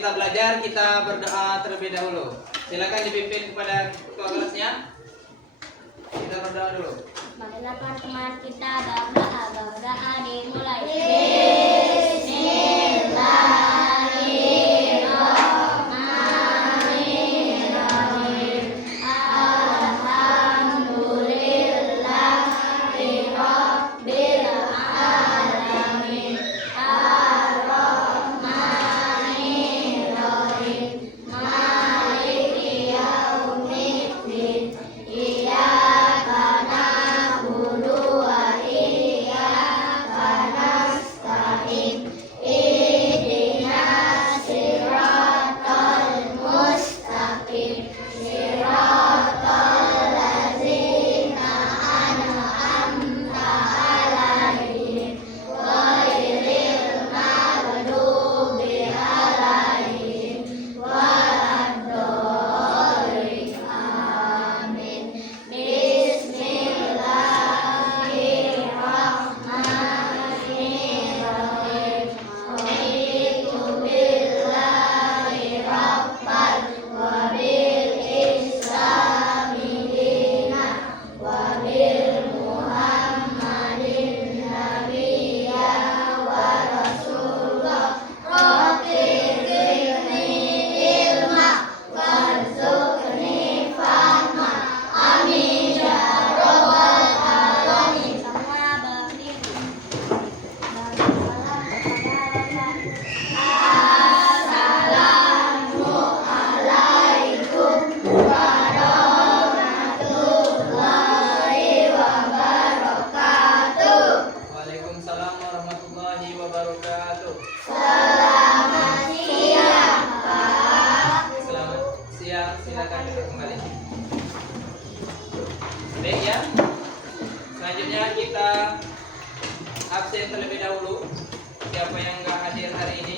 kita belajar, kita berdoa terlebih dahulu. Silakan dipimpin kepada ketua kelasnya. Kita berdoa dulu. Marilah teman kita berdoa dimulai. Selanjutnya kita absen terlebih dahulu. Siapa yang nggak hadir hari ini?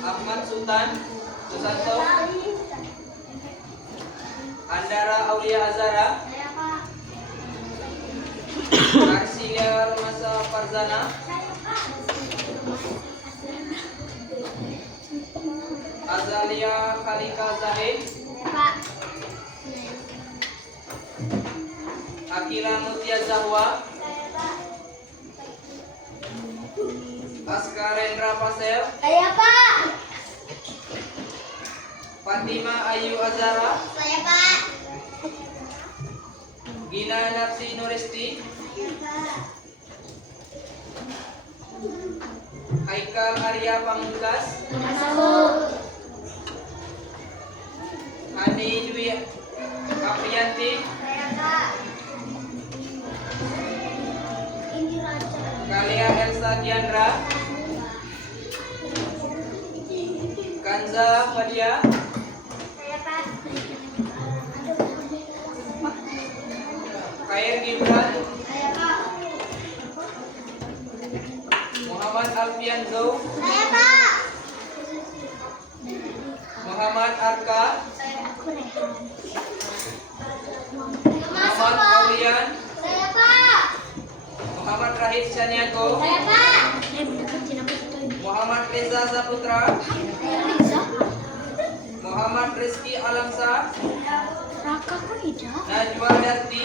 Ahmad Sultan Susanto, Andara Aulia Azara, Arsilia Rumasa Farzana, Azalia Khalika Zahid, Akila Mutia Zahwa, Askarendra Pasel, Saya Pak. Fatima Ayu Azara, Saya Pak. Gina Napsi Nuristi, Haikal Arya Pamungkas, Masuk. Hani Dwi Apriyanti, Saya Pak. Ini Raja. Kalia Elsa Diandra, Kanza Fadia, Saya Pak. Khair Gibran, Saya Pak. Muhammad Alfian Zou, Saya Pak. Muhammad Arka, Saya Muhammad Aulian, Saya Pak. Muhammad Rahid Chaniago, Saya Pak. Muhammad Reza Saputra, Muhammad Rizki Alamsa, Najwa Darti,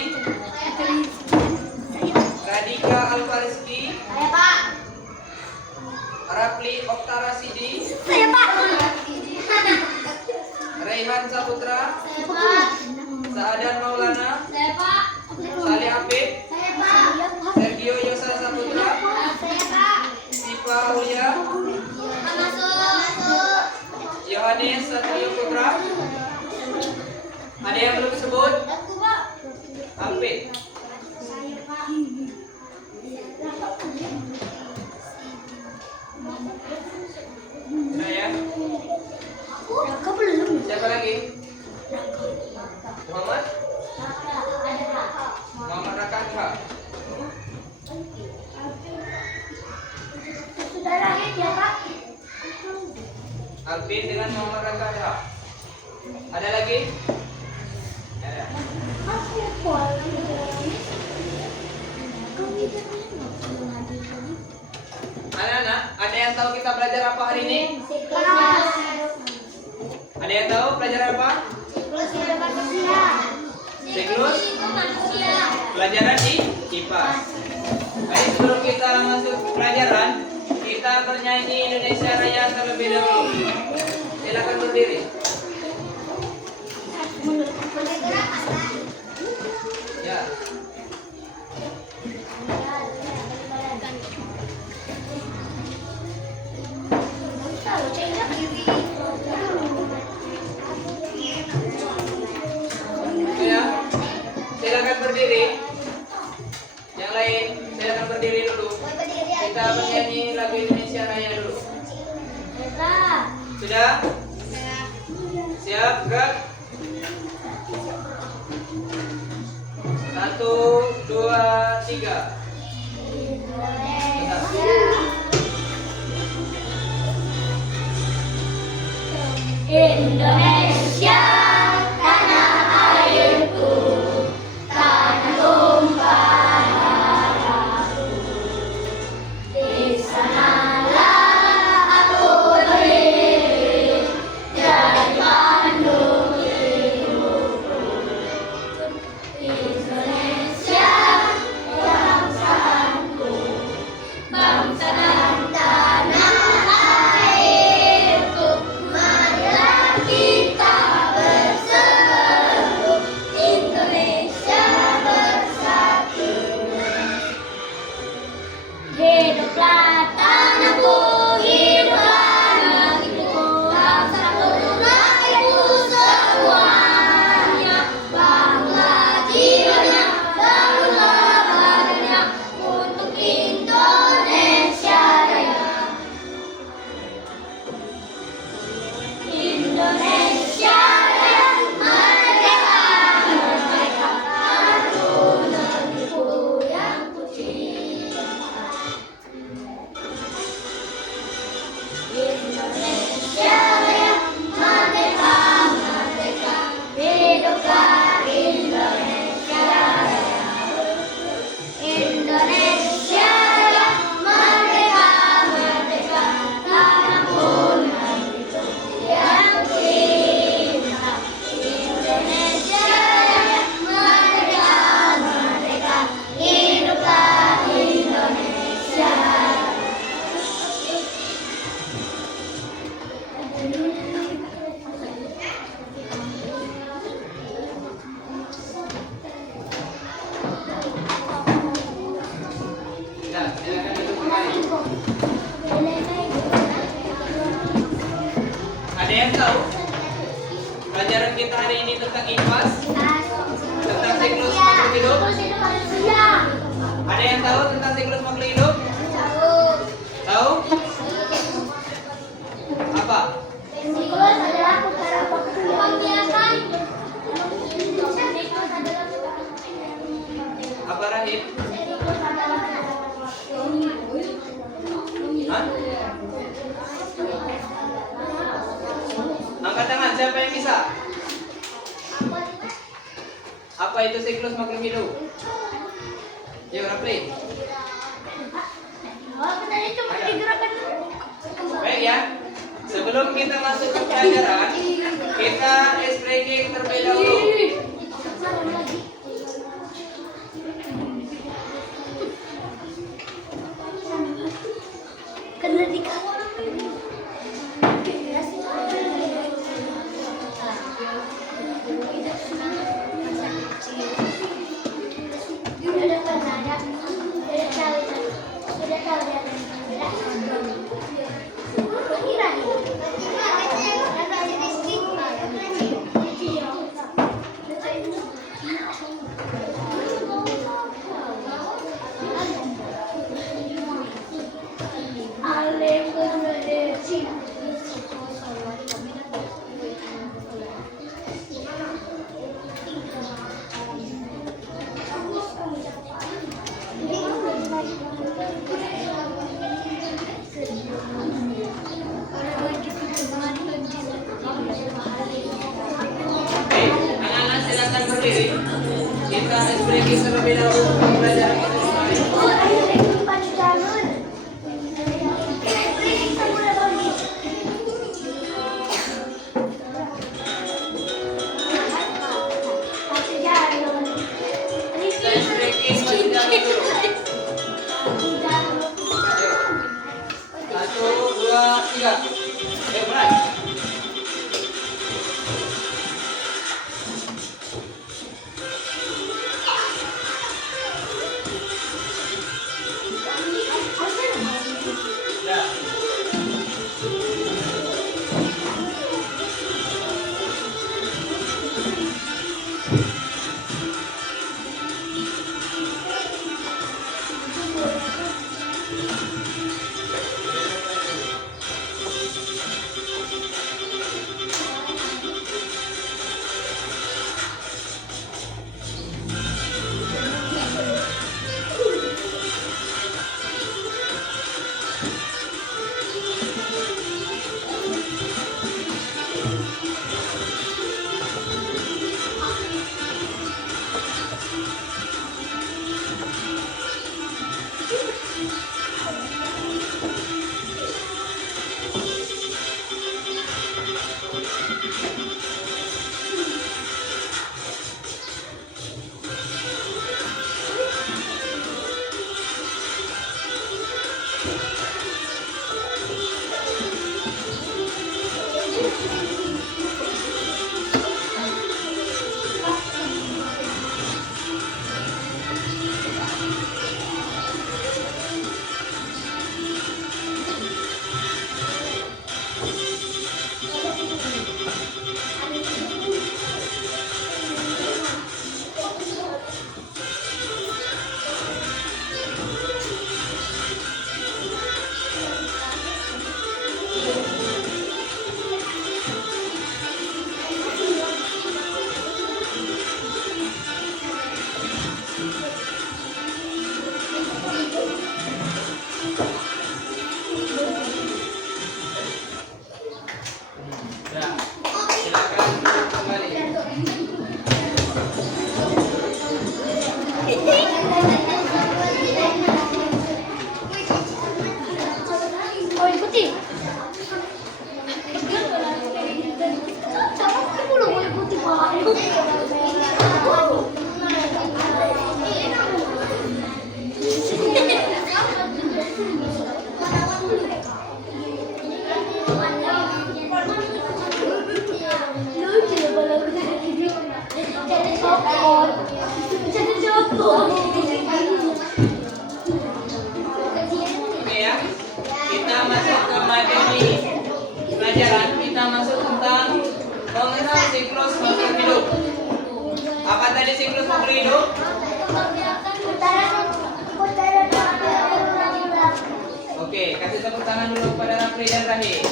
Radika Alfariski, Saya Pak. Rapli Oktara Sidi, Saya Pak. Raihan Saputra, Saya Pak. Saadan Maulana, Saya Pak. Salih Apip, Saya Pak. Sergio Yosa Saputra, Saya Pak. Siva Aulia, Masuk. Yohanes Satrio Putra. Ada yang belum disebut? Aku Pak. Apip. Saya Pak. Nah ya. Raka belum. Siapa lagi? Muhammad? Ada Pak. Muhammad Rakandha. Sudah lahir ya. Alvin dengan Muhammad Raka ada. Ada lagi? Ada. Anak-anak, ada yang tahu kita belajar apa hari ini? Ada yang tahu belajar apa? Siklus pelajaran di IPA. Baik, sebelum kita masuk ke pelajaran, kita bernyanyi Indonesia Raya terlebih dahulu. Silakan berdiri. Ya. Ya. Silakan berdiri. Yang lain, silakan berdiri dulu. Kita bernyanyi lagu Indonesia Raya dulu. Sudah? Siap, gerak. 1, 2, 3. Indonesia, tanah airku, tanah tumpah darahku. Di sanalah aku berdiri, jadi pandu hidupku. Indonesia, bangsaku, bangsa dan tanah airku. Marilah kita bersatu, Indonesia bersatu. Hiduplah tanahku, hiduplah negeriku, bangsaku, rakyatku semuanya. Bangunlah jiwanya, bangunlah badannya untuk Indonesia Raya. Indonesia Raya, merdeka, merdeka, aku negeriku yang kucinta. Indonesia Raya, merdeka, merdeka, hiduplah Indonesia Raya. Indonesia Raya, merdeka, merdeka, tanahku negeriku yang kucinta. Indonesia Raya, merdeka, merdeka, hiduplah Indonesia. Ya, silakan duduk kembali. Ada yang tahu pelajaran kita hari ini tentang IPAS, tentang siklus makhluk hidup? Ada yang tahu tentang siklus makhluk hidup? Tahu? Apa? Siklus adalah putaran waktu yang Apa Rahim? Hah? Angkat tangan, siapa yang bisa? Apa itu siklus makhluk hidup? Yuk, Rafli. Baik ya. Sebelum kita masuk ke pelajaran, kita explaining terlebih dahulu. Karena di Sudah tahu sendiri. Kita ekspresi terlebih dahulu pembelajaran kita kemarin. Oh, ayo kehidupan jangan. Kita mulai lagi. Masih jalan. Kita ekspresi masih jalan dulu. Ayo. 1, 2, 3. Ayo mulai. Ya. Ya. Silakan kembali. Oh, ikuti. Kamu lo mau ikuti Pak? Lucu kalau jadi sopor. Jadi sopor. Oke ya. Kita masuk ke materi pelajaran. Kita masuk tentang mengenal siklus makhluk hidup. Apa tadi siklus makhluk hidup? Oke, kasih tepuk tangan dulu kepada Rafli dan Rahim.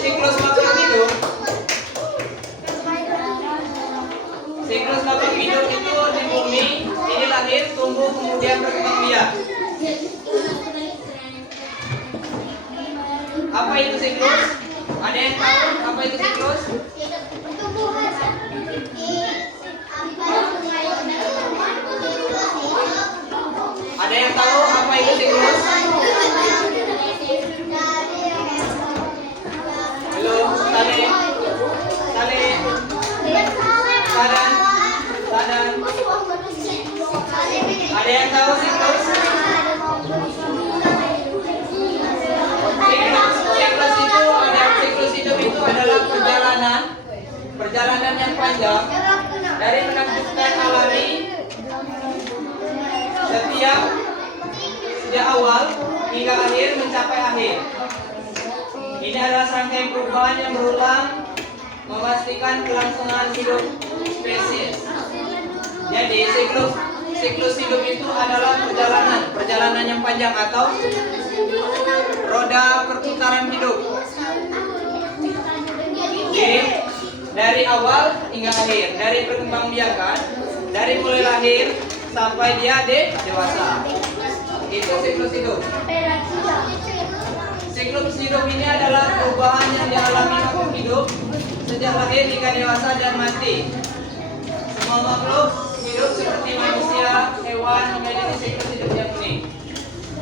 Siklus makhluk hidup. Siklus makhluk hidup itu di bumi ini lahir, tumbuh, kemudian berkembang biak. Apa itu siklus? Ada yang tahu apa itu siklus? Ada yang tahu apa itu siklus? Halo, Saleh. Saleh. Sadan. Sadan. Ada yang tahu siklus? Siklus hidup itu adalah perjalanan yang panjang dari menakjubkan alami sejak awal hingga akhir mencapai akhir. Ini adalah serangkaian perubahan yang berulang memastikan kelangsungan hidup spesies. Jadi siklus hidup itu adalah perjalanan yang panjang atau roda perputaran hidup. Oke, dari awal hingga akhir, dari perkembangbiakan, dari mulai lahir sampai dia dewasa. Itu siklus hidup. Siklus hidup ini adalah perubahan yang dialami makhluk hidup sejak lahir hingga dewasa dan mati. Semua makhluk hidup seperti manusia, hewan memiliki siklus hidup yang unik.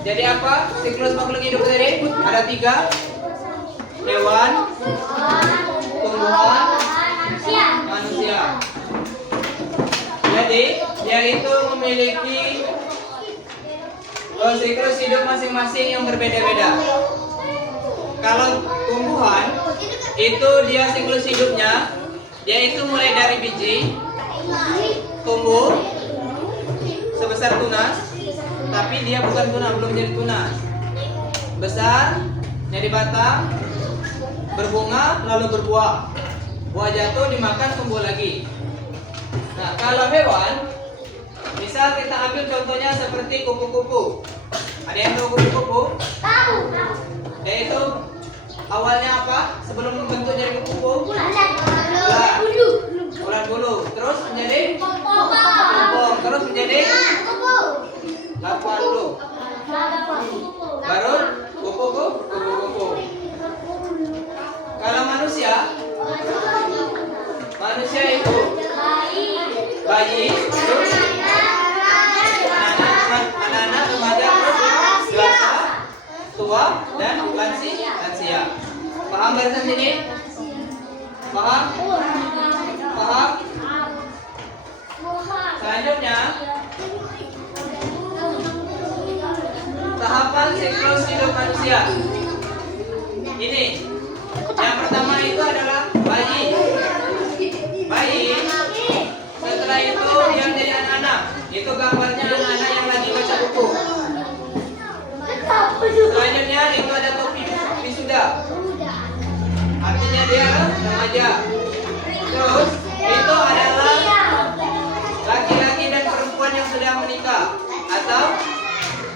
Jadi apa siklus makhluk hidup tadi? Ada 3. Hewan, tumbuhan, manusia. Jadi dia itu memiliki siklus hidup masing-masing yang berbeda-beda. Kalau tumbuhan itu dia siklus hidupnya yaitu mulai dari biji, tumbuh sebesar tunas, tapi dia bukan tunas, belum jadi tunas. Besar, jadi batang, berbunga, lalu berbuah. Buah jatuh dimakan, tumbuh lagi. Nah, kalau hewan, misal kita ambil contohnya seperti kupu-kupu. Ada yang tahu kupu-kupu? Tahu. Yaitu awalnya apa? Sebelum membentuk jadi kupu-kupu? Ulat bulu. Terus menjadi kumpul. Terus menjadi lapuan bulu. Baru kupu-kupu. Kalau manusia itu bayi, terus anak-anak, remaja, dewasa, tua, dan lansia. Paham barisan sini? Paham? Selanjutnya, tahapan siklus hidup manusia. Ini yang pertama itu adalah bayi. Setelah itu dia menjadi anak-anak. Itu gambarnya anak-anak yang lagi baca buku. Selanjutnya itu ada topi wisuda. Artinya dia remaja. Terus itu adalah laki-laki dan perempuan yang sudah menikah atau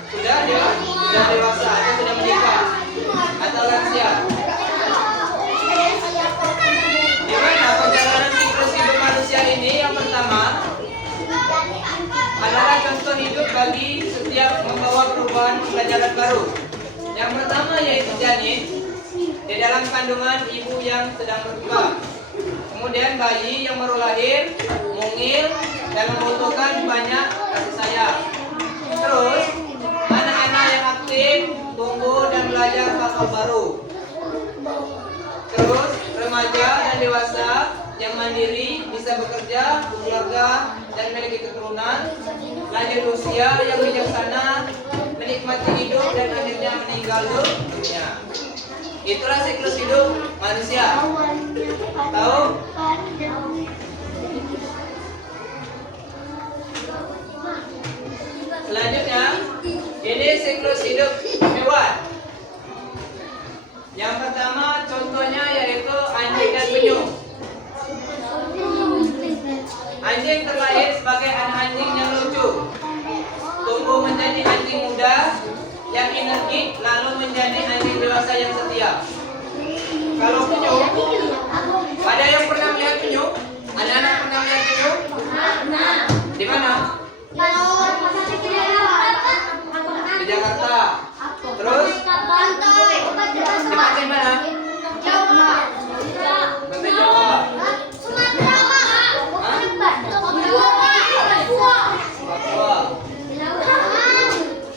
sudah dewasa atau sudah menikah atau lansia. Gimana perjalanan siklus hidup manusia ini? Yang pertama adalah contoh hidup bagi setiap membawa perubahan pelajaran baru. Yang pertama yaitu janin di dalam kandungan ibu yang sedang berkembang. Kemudian bayi yang baru lahir, mungil dan membutuhkan banyak kasih sayang. Terus anak-anak yang aktif, tumbuh dan belajar hal-hal baru. Terus remaja dan dewasa yang mandiri, bisa bekerja, berkeluarga dan memiliki keturunan. Lanjut usia yang bijaksana, menikmati hidup dan akhirnya meninggal dunia. Itulah siklus hidup manusia. Tahu? Selanjutnya, ini siklus hidup hewan. Yang pertama contohnya yaitu anjing dan penyu. Anjing terlahir sebagai anak anjing yang lucu, tumbuh menjadi anjing muda yang energik, lalu menjadi anjing dewasa yang setia. Kalau penyu, ada yang pernah melihat penyu? Anak-anak pernah melihat penyu? Di mana? Di Jakarta. Terus? Di pantai mana? Pantai Jawa.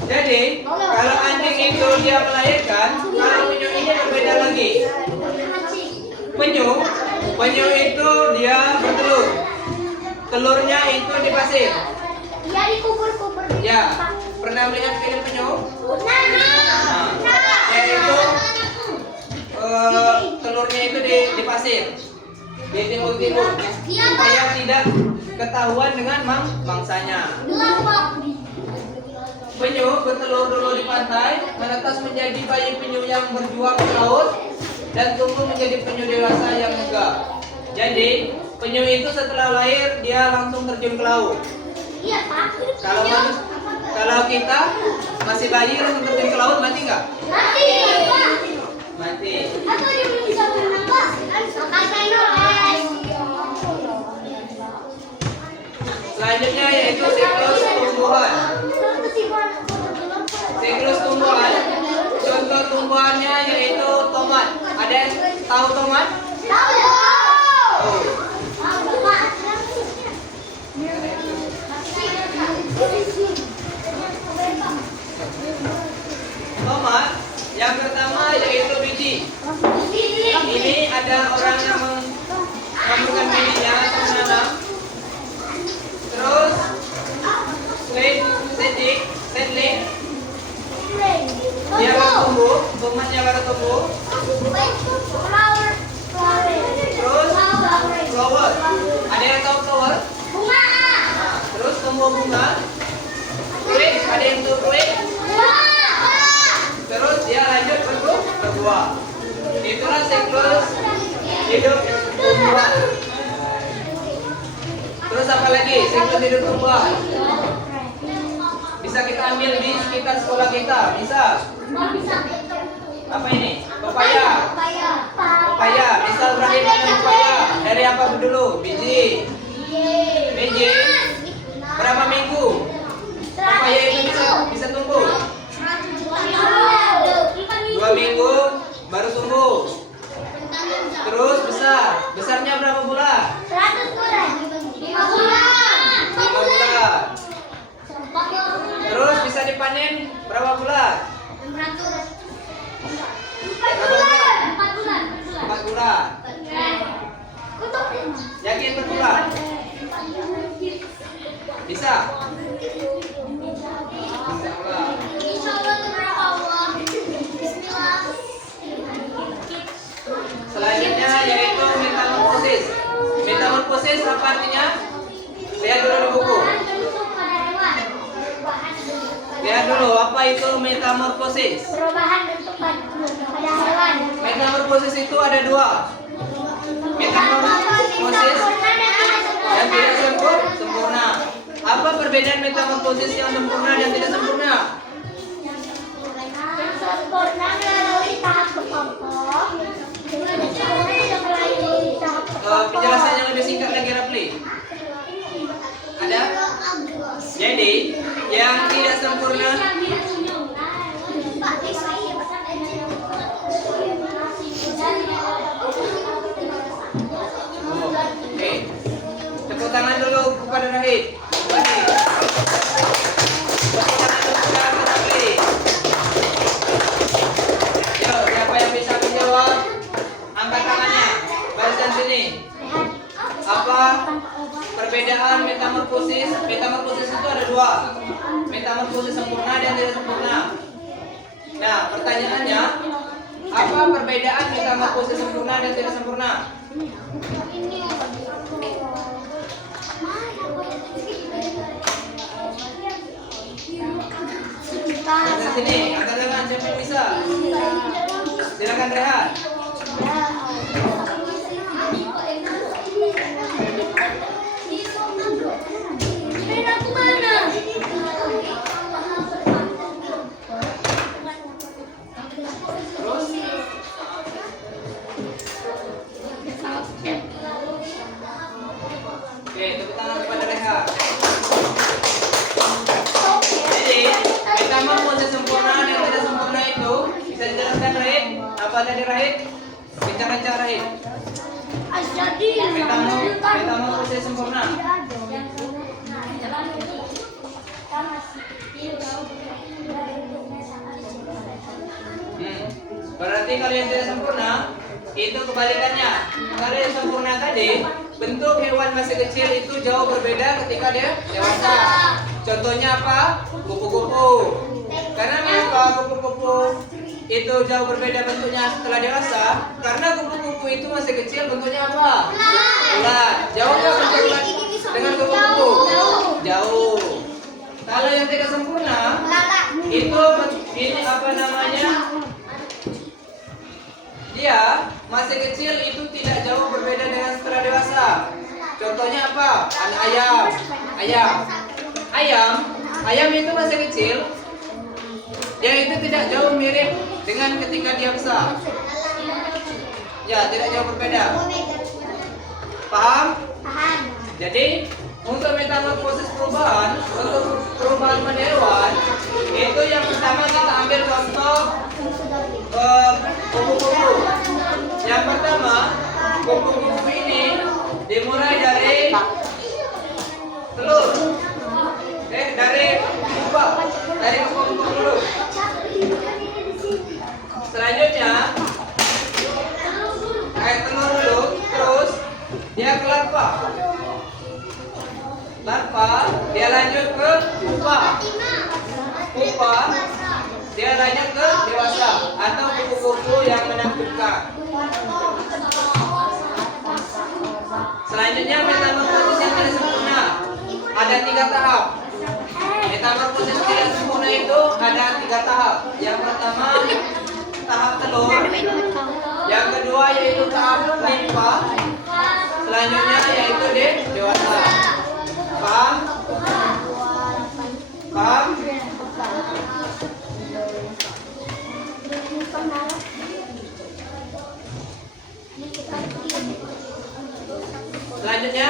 Jadi, kalau anjing itu dia melahirkan, kalau penyu ini berbeda lagi. Penyu itu dia bertelur. Telurnya itu di pasir. Iya, dikubur-kubur. Ya, pernah melihat film penyu? Yaitu telurnya itu di pasir, di timur-timur, supaya tidak ketahuan dengan mangsanya. Penyu bertelur dulu di pantai, menetas menjadi bayi penyu yang berjuang ke laut, dan tumbuh menjadi penyu dewasa yang megah. Jadi, penyu itu setelah lahir dia langsung terjun ke laut. Kalau kita masih bayi langsung terjun ke laut, mati nggak? Mati. Selanjutnya yaitu siklus tumbuhan. Siklus tumbuhan, contoh tumbuhannya yaitu Ada yang tahu tomat? Tahu. Oh. Tomat yang pertama yaitu biji. Ini ada orang yang mengambilkan bijinya atau menanam. Terus seedling, dia baru tumbuh, tomatnya baru tumbuh. Terus flower, ada yang tahu flower? Nah, terus tumbuh bunga. Fruit, ada yang tahu fruit? Terus dia lanjut bentuk berbuah. Itulah siklus hidup tumbuhan. Terus apa lagi? Siklus hidup tumbuhan. Bisa kita ambil di sekitar sekolah kita. Bisa. Apa ini? Pepaya. Pepaya. Misal berakhir dengan pepaya. Dari apa dulu? Biji. Biji. Berapa minggu? Pepaya itu bisa tumbuh. 2 minggu baru tumbuh. Terus besar. Besarnya berapa bulan? 5 bulan. Terus bisa dipanen berapa bulan? 4 bulan. Yakin 4 bulan? Bisa? Selanjutnya yaitu metamorfosis. Metamorfosis apa artinya? Lihat dulu di buku. Lihat dulu apa itu metamorfosis. Perubahan bentuk pada hewan. Metamorfosis itu ada 2. Metamorfosis yang tidak sempurna. Apa perbedaan metamorfosis yang sempurna dan tidak sempurna? Sempurna melalui tahap berkelompok. Penjelasan yang lebih singkat lagi, Rafli. Ada? Jadi, yang tidak sempurna oke. Tepuk tangan dulu kepada Rahid. Tepuk tangan dulu kepada Rafli. Yo, siapa yang bisa menjawab? Angkat tangannya. Barisan sini. Apa perbedaan metamorfosis? Metamorfosis itu ada 2. Metamorfosis sempurna dan tidak sempurna. Nah, pertanyaannya, apa perbedaan metamorfosis sempurna dan tidak sempurna? Di sini, angkat tangan siapa yang bisa? Silakan Rehan. Terus? Oke, tepuk tangan kepada Rehan. Jadi, metamorfosis sempurna dan tidak sempurna itu bisa dijelaskan Rahid? Apa tadi Rahid? Bincang-bincang Rahid. Metamorfosis sempurna. Berarti kalau yang tidak sempurna itu kebalikannya. Kalau yang sempurna tadi, bentuk hewan masih kecil itu jauh berbeda ketika dia dewasa. Contohnya apa? Kupu-kupu. Karena mengapa kupu-kupu itu jauh berbeda bentuknya setelah dewasa? Karena kupu-kupu itu masih kecil, bentuknya apa? Bulat. Jauh nggak bentuk bulat dengan kupu-kupu? Jauh. Kalau yang tidak sempurna, itu ini apa namanya? Dia masih kecil itu tidak jauh berbeda dengan setelah dewasa. Contohnya apa? Ayam itu masih kecil. Dia itu tidak jauh mirip dengan ketika dia besar. Ya, tidak jauh berbeda. Paham? Paham. Jadi untuk metamorfosis perubahan, untuk perubahan pada hewan, itu yang pertama kita ambil contoh kupu-kupu. telur. Dari pupa. Dari pupa dulu. Selanjutnya telur dulu, terus dia ke larva. Larva, dia lanjut ke pupa. Pupa, dia lanjut ke dewasa atau kupu-kupu yang menakutkan. Selanjutnya metamorfosis yang tidak sempurna. Ada 3 tahap. Metamorfosis tidak sempurna itu ada 3 tahap. Yang pertama tahap telur. Yang kedua yaitu tahap limpa. Selanjutnya yaitu dewasa. Paham? Paham? Selanjutnya,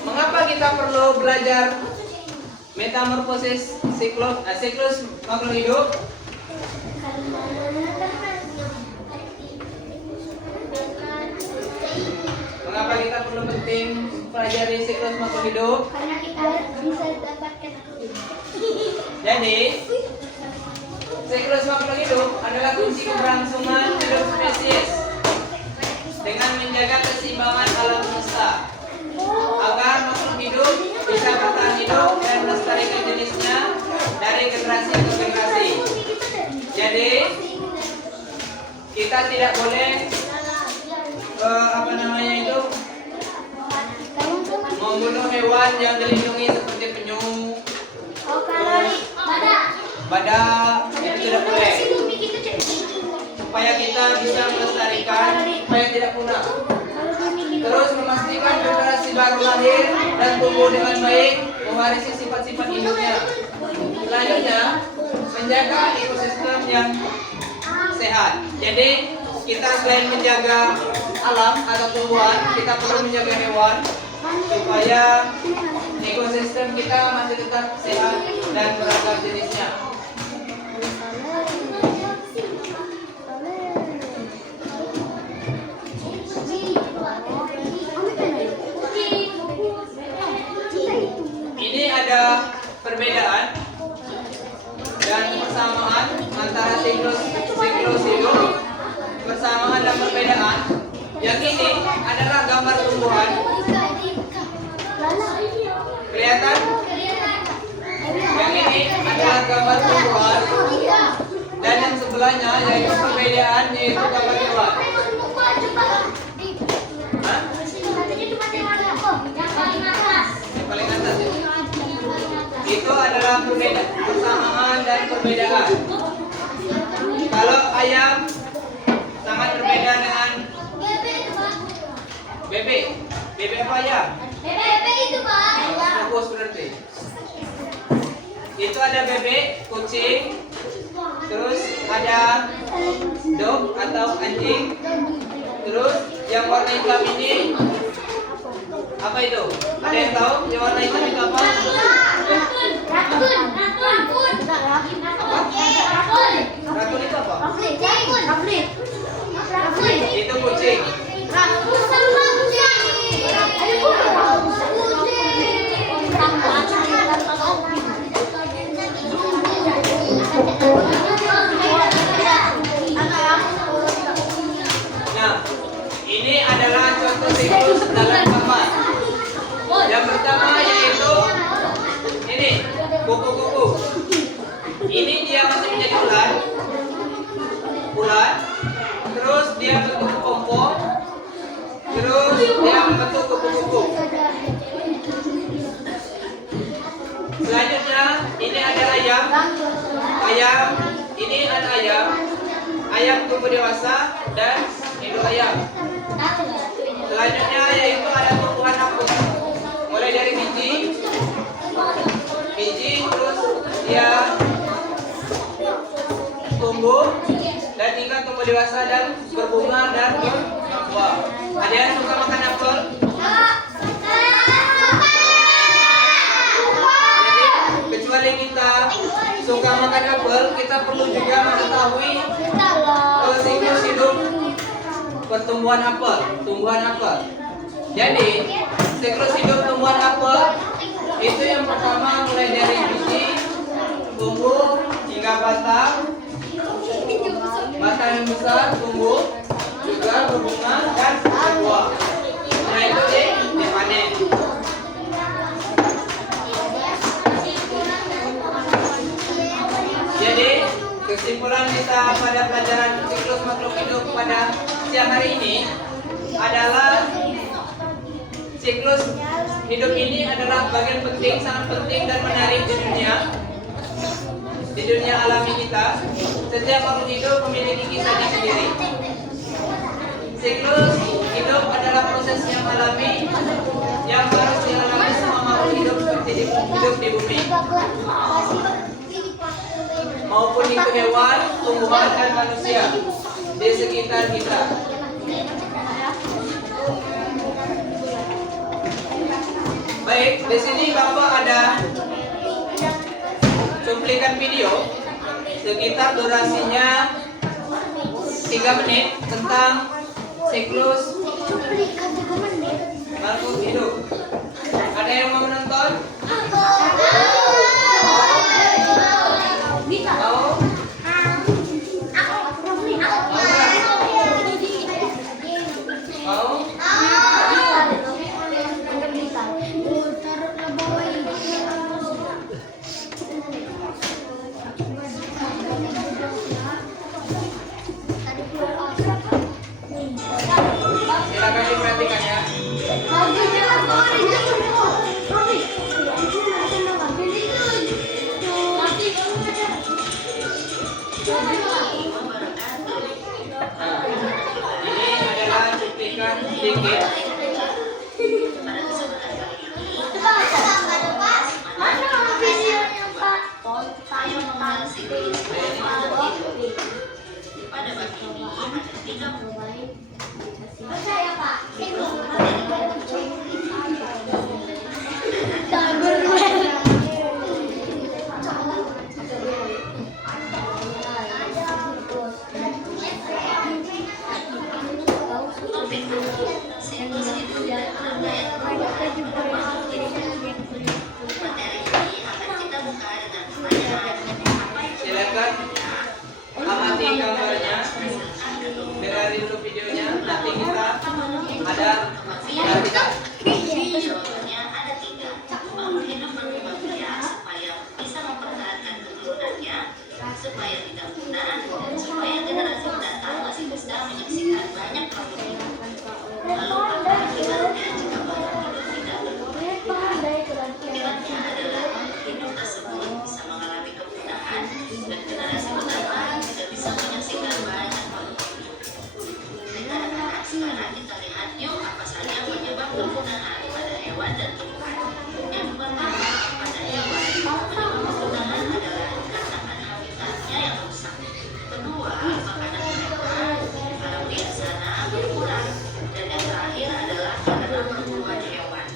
mengapa kita perlu belajar metamorfosis siklus makhluk hidup? Mengapa kita perlu penting pelajari siklus makhluk hidup? Karena kita bisa dapatkan. Jadi, siklus makhluk hidup adalah kunci keberlangsungan hidup spesies dengan menjaga keseimbangan alam semesta agar makhluk hidup bisa bertahan hidup dan melestarikan jenisnya dari generasi ke generasi. Jadi, kita tidak boleh membunuh hewan yang dilindungi seperti penyu, badak, itu tidak boleh. Supaya kita bisa melestarikan, supaya tidak punah. Terus memastikan generasi baru lahir dan tumbuh dengan baik, mewarisi sifat-sifat hidupnya. Selanjutnya, menjaga ekosistem yang sehat. Jadi, kita selain menjaga alam atau tumbuhan, kita perlu menjaga hewan supaya ekosistem kita masih tetap sehat dan beragam jenisnya. Ini ada perbedaan dan persamaan antara siklus hidup, persamaan dan perbedaan. Yang ini adalah gambar tumbuhan. Kelihatan? Yang ini adalah gambar tumbuhan. Dan yang sebelahnya yaitu perbedaan yaitu gambar hewan. Hah? Yang paling atas itu. Itu adalah persamaan dan perbedaan. Kalau ayam sangat berbeda dengan bebek. Bebek apa ayam? Bebek itu Pak. Fokus berarti. Itu ada bebek, kucing, terus ada dog atau anjing, terus yang warna hitam ini apa itu? Ada yang tahu? Yang warna hitam itu apa? Rakun itu apa? Itu kucing. Nah, ini adalah contoh siklus dalam kamar. Yang pertama yaitu ini kupu-kupu. Ini dia masih menjadi ular. Terus dia bentuk kepompong. Terus dia membentuk kupu-kupu. Selanjutnya ini ada ayam. Ini ada ayam. Ayam tumbuh dewasa dan induk ayam. Selanjutnya yaitu ada tumbuhan apung. Mulai dari biji, terus dia tumbuh dan hingga tumbuh dewasa dan berbunga dan berbuah. Ada yang suka makan apel? Jadi kecuali kita suka makan apel, kita perlu juga mengetahui siklus hidup pertumbuhan apel, tumbuhan apel. Jadi siklus hidup tumbuhan apel Itu yang pertama mulai dari biji, tumbuh hingga batang. Batang yang besar, tumbuh, juga berbunga dan berbuah. Nah itu dipanen. Jadi kesimpulan kita pada pelajaran siklus makhluk hidup pada siang hari ini adalah siklus hidup ini adalah bagian penting, sangat penting dan menarik di dunia alami kita. Setiap makhluk hidup memiliki kisahnya sendiri. Siklus hidup adalah proses yang alami yang harus dialami semua makhluk hidup seperti hidup di bumi, maupun itu hewan, tumbuhan, dan manusia di sekitar kita. Baik, di sini Bapak ada cuplikan video sekitar durasinya 3 menit tentang siklus makhluk hidup. Ada yang mau menonton? Mau? Mau? Silakan diperhatikan ya. Ini adalah cuplikan sedikit. Silakan amati gambarnya, dengarin dulu videonya. Nanti kita ada kita Contohnya ada 3. Makhluk hidup berkembang biak supaya bisa mempertahankan keturunannya, supaya tidak punah, dan supaya generasi mendatang masih bisa menyaksikan banyak makhluk hidup. Lalu apa akibatnya jika makhluk hidup tidak berkembang? Akibatnya adalah makhluk hidup tersebut bisa mengalami kepunahan dan generasi mendatang tidak bisa menyaksikan banyak makhluk hidup. Anak-anak, sekarang kita lihat yuk apa saja penyebab kepunahan pada hewan dan tumbuhan. Yang pertama, pada hewan, penyebab kepunahan adalah dikarenakan habitatnya yang rusak. Kedua, makanan mereka hampir sana berkurang. Dan yang terakhir adalah karena perburuan hewan.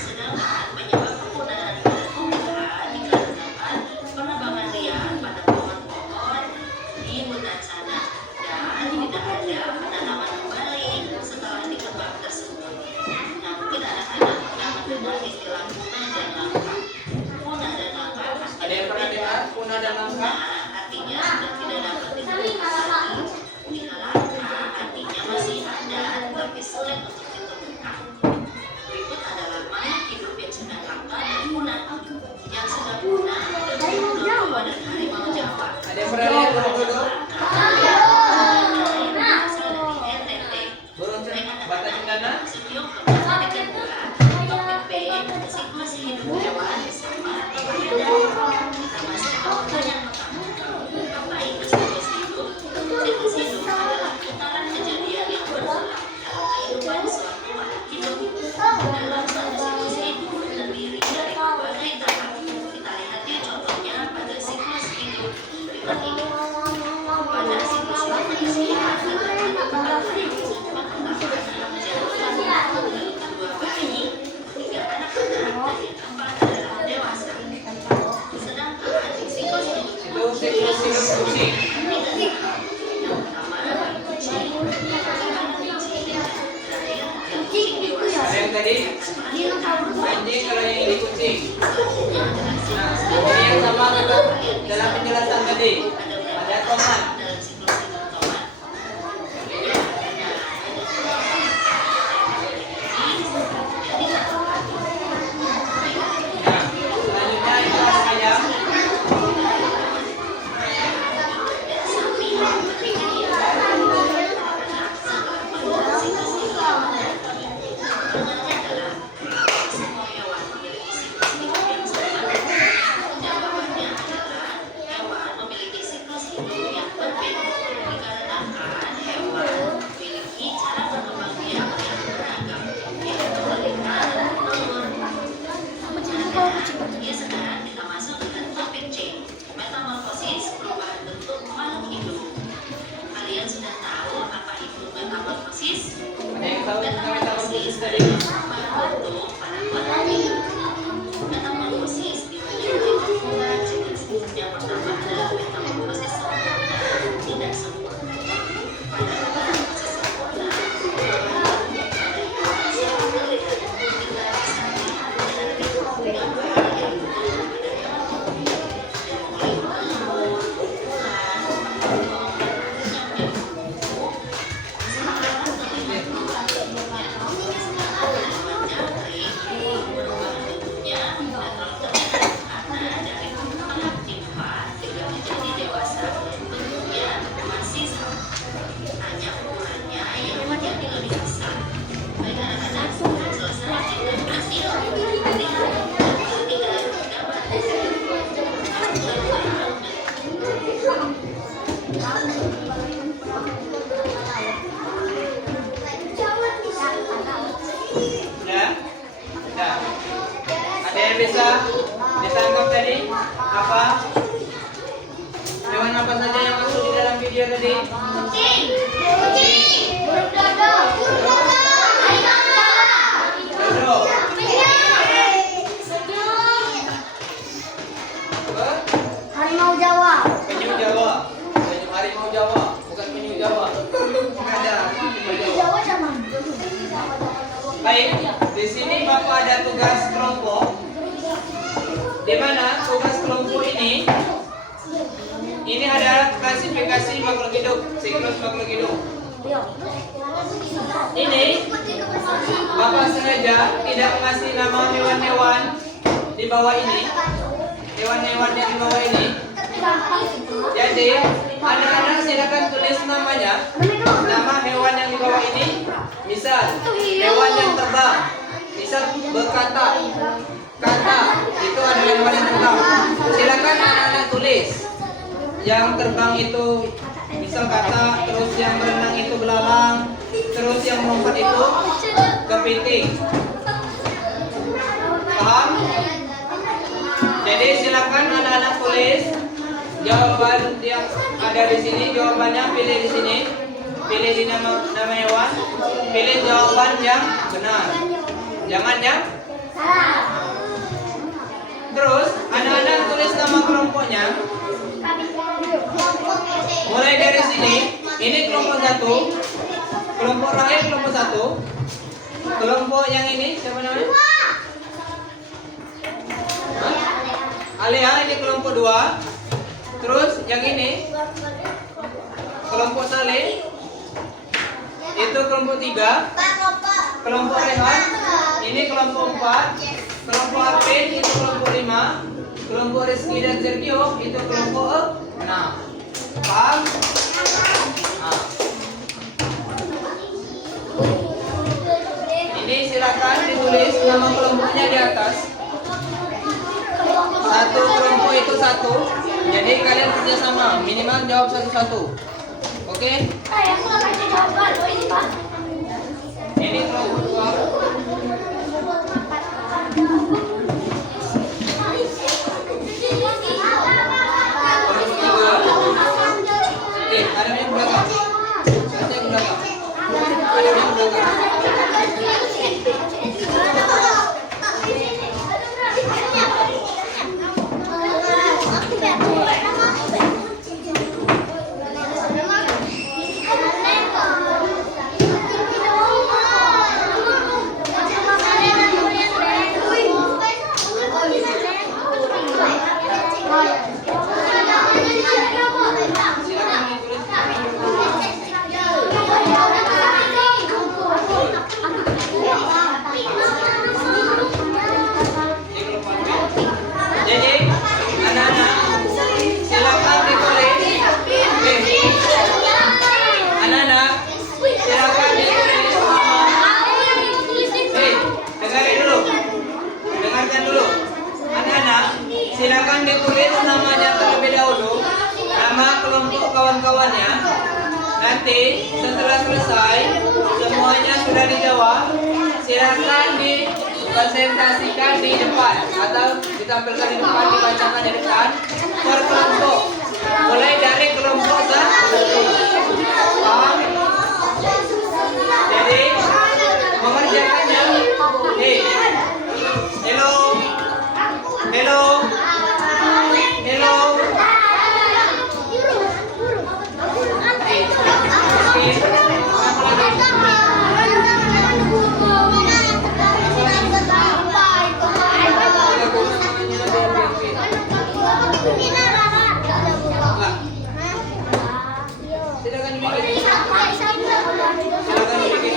Sedangkan penyebab kepunahan pada tumbuhan dikarenakan penebangan liar pada pohon-pohon di hutan sana dan tidak ada penanaman kembali setelah ditebang tersebut. Nah, mungkin anak-anak pernah mendengar istilah punah dan langka. Punah dan langka ada yang pernah dengar punah dan langka? artinya sudah tidak dapat ditemukan lagi. Jika langka artinya masih ada tapi sulit untuk ditemukan. Berikut adalah makhluk hidup yang sedang langka dan punah. Yang sedang punah adalah burung Jawa dan harimau Jawa. Ada yang pernah lihat burung dodo? Burung bata cendana? Sebelum kembali pula, topik B, siklus hidup hewan sama atau beda. Kita masih tahu yang pertama. Apa itu siklus hidup? Siklus hidup adalah putaran kejadian yang berulang dalam kehidupan suatu makhluk hidup. Dalam suatu siklus hidup terdiri dari berbagai tahap. Kita lihat ya contohnya pada siklus hidup berikut ini. Pada siklus hidup manusia adalah hidup pertama kedua bayi, 3 anak-anak, dan yang keempat adalah dewasa. Sedangkan siklus hidup Itu siklus hidup kucing. yang pertama kucing, yang kedua kucing, terakhir adalah kucing dewasa. Ada yang yang tadi anjing, kalau yang ini kucing. Nah, ini yang sama dengan dalam penjelasan tadi. Ada tomat. dalam siklus hidup tomat. Nah, selanjutnya itu ada ayam. Semua hewan memiliki siklus hidup yang sama. Jawabannya adalah hewan memiliki siklus hidup yang berbeda dikarenakan hewan memiliki cara berkembang biak yang beragam, yaitu melingkar dan telur. Ya, sekarang kita masuk dengan topik C, metamorfosis, perubahan bentuk makhluk hidup. Kalian sudah tahu apa itu metamorfosis? Ada yang tahu tentang metamorfosis tadi? Membentuk pada makhluk hidup. Metamorfosis dibagi menjadi dua jenis. Yang pertama adalah metamorfosis sempurna dan tidak sempurna. Pada metamorfosis sempurna, pada hewan yang terlihat, kita bisa melihat dari gambar yaitu ada hewan dari mulai telur, ular, burung, dan nyamuk. Sementara terlihat berubah bentuknya. Pada hewan jangkrik, perubahan bentuknya dan terlihat karena dari tahap timpa hingga menjadi dewasa, bentuknya masih sama. Hanya ukurannya yang menjadi lebih besar. Baik anak-anak, selesai kita berhasil melihat dan perhatikan gambar di sini. Sudah? Sudah. Ada yang bisa ditangkap tadi? Apa? Hewan apa saja yang masuk di dalam video tadi? Dodo. Apa? Harimau Jawa. Penyu Jawa. Harimau Jawa, bukan penyu Jawa. Ada penyu Jawa. Jawa zaman. Baik, di sini Bapak ada tugas kelompok. Di mana tugas kelompok ini ada klasifikasi makhluk hidup, siklus makhluk hidup. Ini Bapak sengaja tidak mengasih nama hewan-hewan di bawah ini. Hewan-hewan yang di bawah ini. Jadi, anak-anak silakan tulis namanya. Nama hewan yang di bawah ini. Misal, hewan yang terbang. Misal berkata. Kata, itu adalah hewan yang terbang. Silakan anak-anak tulis. Yang terbang itu misal kata, terus yang berenang itu belalang, terus yang melompat itu kepiting. Paham? Jadi silakan anak-anak tulis jawaban yang ada di sini, jawabannya pilih di sini, pilih di nama hewan, pilih jawaban yang benar, jangan yang Salah. terus anak-anak tulis nama kelompoknya. Mulai dari sini, ini kelompok 1, kelompok Rahim kelompok 1, kelompok yang ini siapa namanya? Alea, ini kelompok 2. Terus yang ini kelompok Saleh, itu kelompok 3. Kelompok Rehan, ini kelompok 4. Kelompok Arvin, itu kelompok 5. Kelompok Rizky dan Sergio, itu kelompok 6. Paham? Nah. Ini silakan ditulis nama kelompoknya di atas. Satu kelompok itu 1. Jadi kalian kerjasama, minimal jawab satu-satu. Oke? Aku nggak kasih jawaban. Oh ini Pak. Ini kelompok 2. Ada yang belakang. Ada yang belakang. Ada yang belakang. Nanti setelah selesai semuanya sudah dijawab, silakan dikonsentrasikan di depan atau ditampilkan di depan, dibacakan di depan per kelompok. Mulai dari kelompok satu. Paham? Jadi mengerjakannya. Hello. Hello. Hello. Silakan dibikin. Silakan dibikin.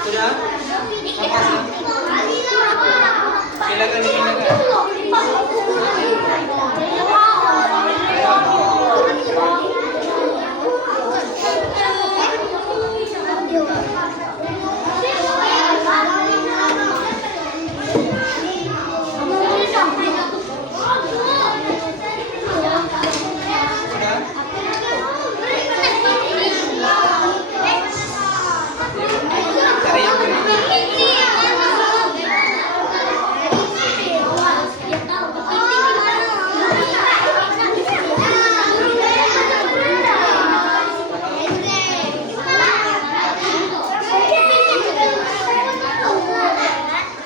Sudah? Silakan